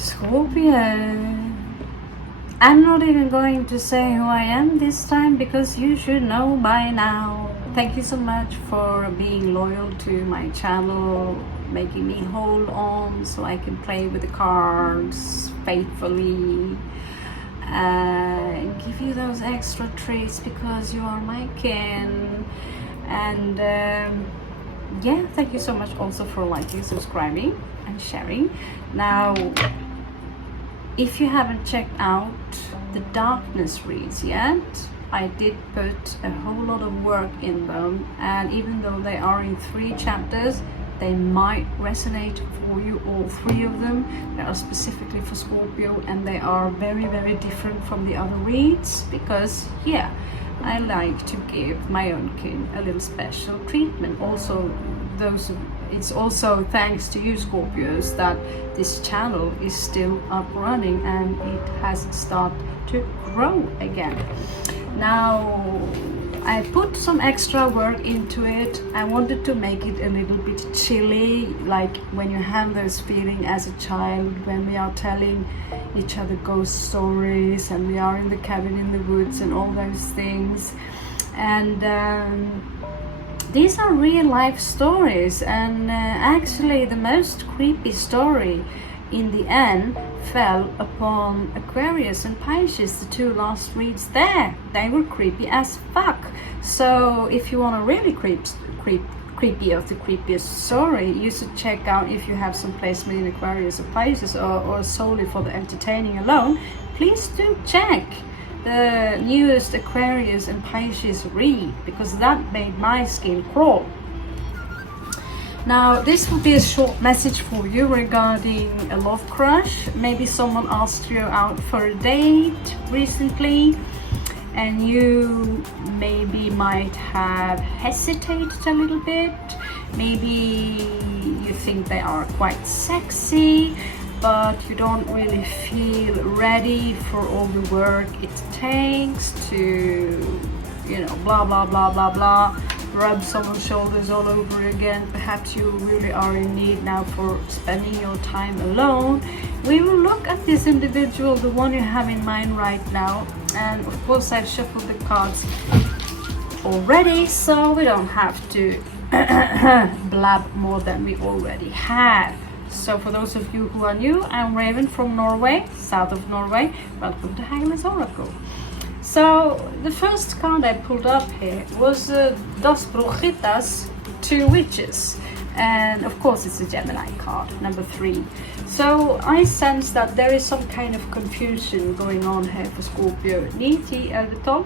Scorpio. I'm not even going to say who I am this time because you should know by now. Thank you so much for being loyal to my channel, making me hold on so I can play with the cards faithfully and give you those extra treats because you are my kin. And yeah, thank you so much also for liking, subscribing and sharing. Now, if you haven't checked out the darkness reads yet, I did put a whole lot of work in them, and even though they are in 3 chapters, they might resonate for you, all 3 of them. They are specifically for Scorpio, and they are very, very different from the other reads because, yeah, I like to give my own kin a little special treatment. Also, it's also thanks to you Scorpios that this channel is still up running and it has started to grow again. Now, I put some extra work into it. I wanted to make it a little bit chilly, like when you have those feelings as a child when we are telling each other ghost stories and we are in the cabin in the woods and all those things. And these are real life stories, and actually the most creepy story in the end fell upon Aquarius and Pisces, the 2 last reads there. They were creepy as fuck. So if you want a really creepy of the creepiest story, you should check out, if you have some placement in Aquarius or Pisces, or solely for the entertaining alone, please do check the newest Aquarius and Pisces read, because that made my skin crawl. Now, this will be a short message for you regarding a love crush. Maybe someone asked you out for a date recently and you maybe might have hesitated a little bit. Maybe you think they are quite sexy, but you don't really feel ready for all the work it takes to, you know, blah blah blah blah blah, rub someone's shoulders all over again. Perhaps you really are in need now for spending your time alone. We will look at this individual, the one you have in mind right now, and of course I've shuffled the cards already, so we don't have to blab more than we already have. So for those of you who are new, I'm Raven from Norway, south of Norway. Welcome to Hagman's Oracle. So the first card I pulled up here was Dos Brujitas, 2 witches. And of course it's a Gemini card, number 3. So I sense that there is some kind of confusion going on here for Scorpio. 9-10 övertal.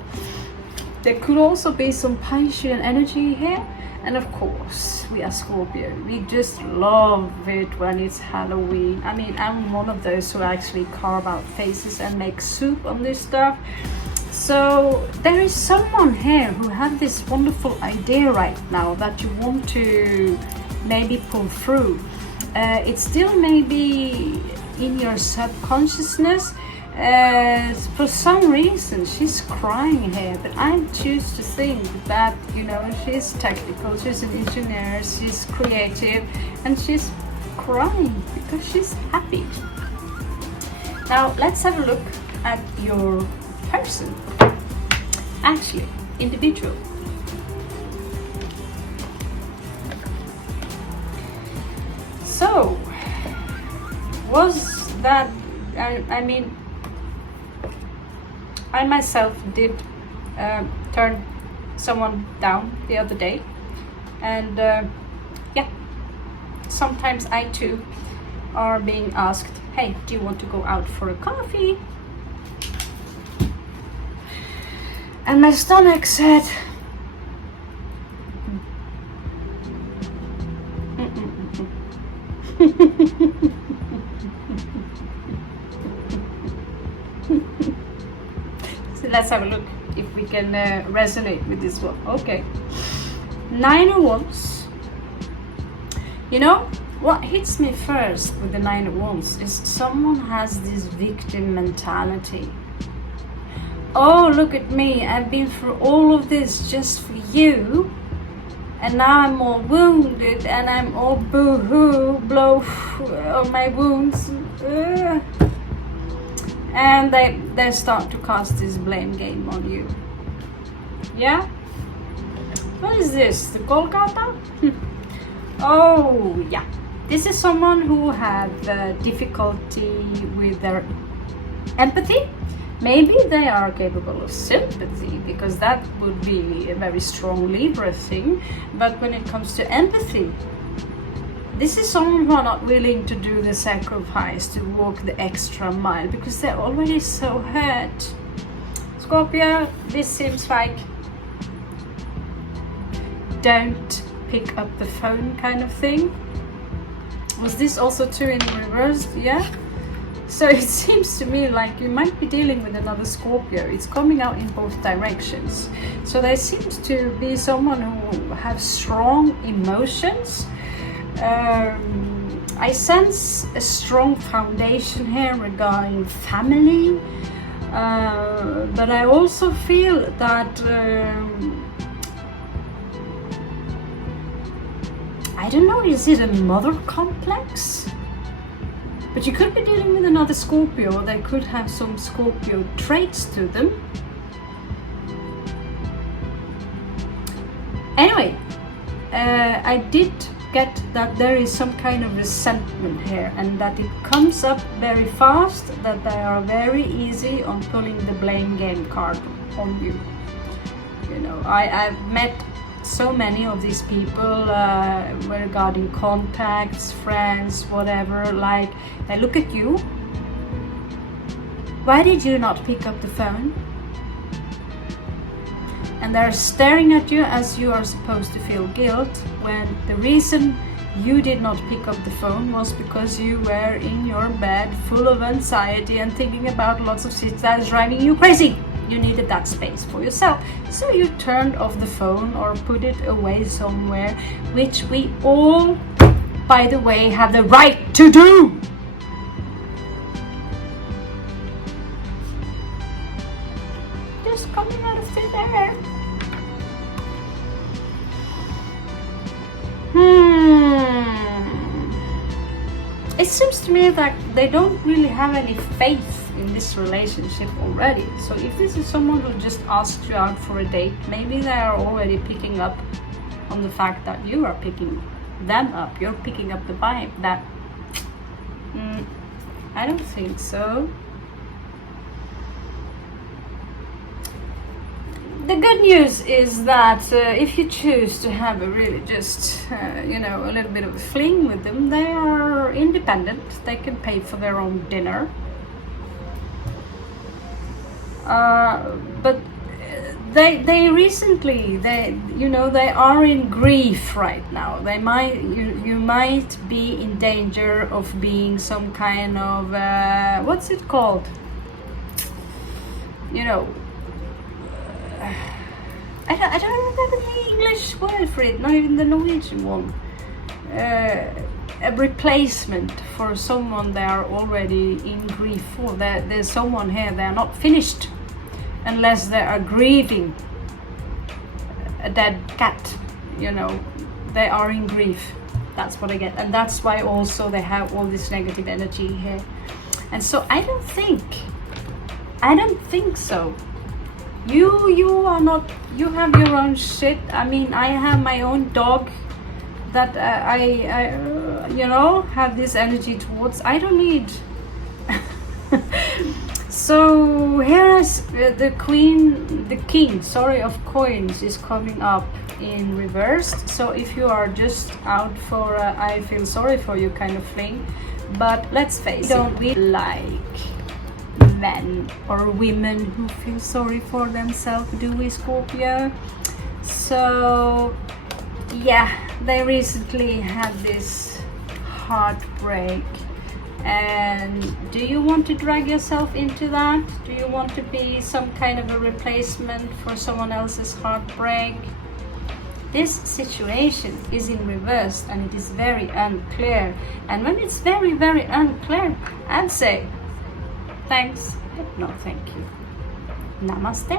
There could also be some Piscean energy here. And of course, we are Scorpio. We just love it when it's Halloween. I mean, I'm one of those who actually carve out faces and make soup on this stuff. So there is someone here who had this wonderful idea right now that you want to maybe pull through. It's still maybe in your subconsciousness. For some reason she's crying here, but I choose to think that, you know, she's technical, she's an engineer, she's creative, and she's crying because she's happy. Now let's have a look at your person, actually individual. So was that, I mean, I myself did turn someone down the other day, and yeah, sometimes I too are being asked, hey, do you want to go out for a coffee? And my stomach said, so let's have a look if we can resonate with this one. Okay, 9 of Wands. You know what hits me first with the 9 of Wands is someone has this victim mentality. Oh, look at me, I've been through all of this just for you, and now I'm all wounded and I'm all boo-hoo, blow on my wounds. And they start to cast this blame game on you. Yeah? What is this? The Kolkata? Oh, yeah. This is someone who had difficulty with their empathy. Maybe they are capable of sympathy, because that would be a very strong Libra thing. But when it comes to empathy, this is someone who are not willing to do the sacrifice, to walk the extra mile, because they're already so hurt. Scorpio, this seems like don't pick up the phone kind of thing. Was this also true in reverse? Yeah. So it seems to me like you might be dealing with another Scorpio. It's coming out in both directions. So there seems to be someone who has strong emotions. I sense a strong foundation here regarding family. But I also feel that I don't know, is it a mother complex? But you could be dealing with another Scorpio. They could have some Scorpio traits to them. Anyway, I did get that there is some kind of resentment here, and that it comes up very fast, that they are very easy on pulling the blame game card on you. You know, I've met so many of these people regarding contacts, friends, whatever, like they look at you. Why did you not pick up the phone? And they're staring at you as you are supposed to feel guilt, when the reason you did not pick up the phone was because you were in your bed full of anxiety and thinking about lots of shit that is driving you crazy. You needed that space for yourself, so you turned off the phone or put it away somewhere, which we all, by the way, have the right to do. Just coming out of thin air. It seems to me that they don't really have any faith in this relationship already. So if this is someone who just asked you out for a date, maybe they are already picking up on the fact that you are picking them up. You're picking up the vibe that I don't think so. The good news is that if you choose to have a really just, a little bit of a fling with them, they are independent. They can pay for their own dinner. But they recently, they are in grief right now. They might, you might be in danger of being some kind of, what's it called? I don't have an English word for it, not even the Norwegian one. A replacement for someone they are already in grief for. There's someone here, they are not finished unless they are grieving a dead cat. They are in grief. That's what I get, and that's why also they have all this negative energy here. And so I don't think so. You are not, you have your own shit. I mean, I have my own dog that I have this energy towards. I don't need. So here is the king of coins is coming up in reversed. So if you are just out for I feel sorry for you kind of fling, but let's face it, don't we like men or women who feel sorry for themselves, do we, Scorpio? So yeah, they recently had this heartbreak, and do you want to drag yourself into that? Do you want to be some kind of a replacement for someone else's heartbreak? This situation is in reverse and it is very unclear, and when it's very, very unclear, I'd say thanks, but no thank you. Namaste.